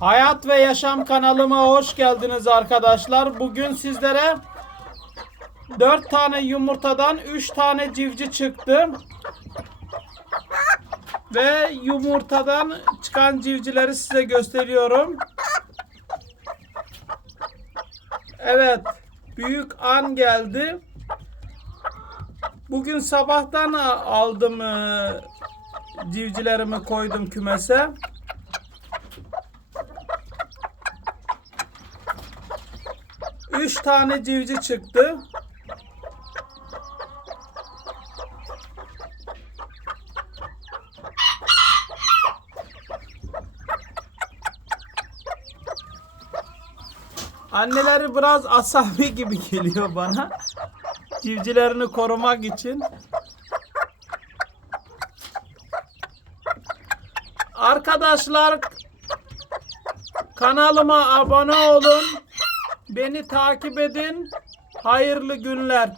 Hayat ve Yaşam kanalıma hoş geldiniz arkadaşlar. Bugün sizlere 4 tane yumurtadan 3 tane civci çıktı. Ve yumurtadan çıkan civcileri size gösteriyorum. Evet, büyük an geldi. Bugün sabahtan aldım e, civcilerimi koydum kümese. Üç tane civci çıktı. Anneleri biraz asabi gibi geliyor bana. Civcilerini korumak için. Arkadaşlar kanalıma abone olun. Beni takip edin. Hayırlı günler.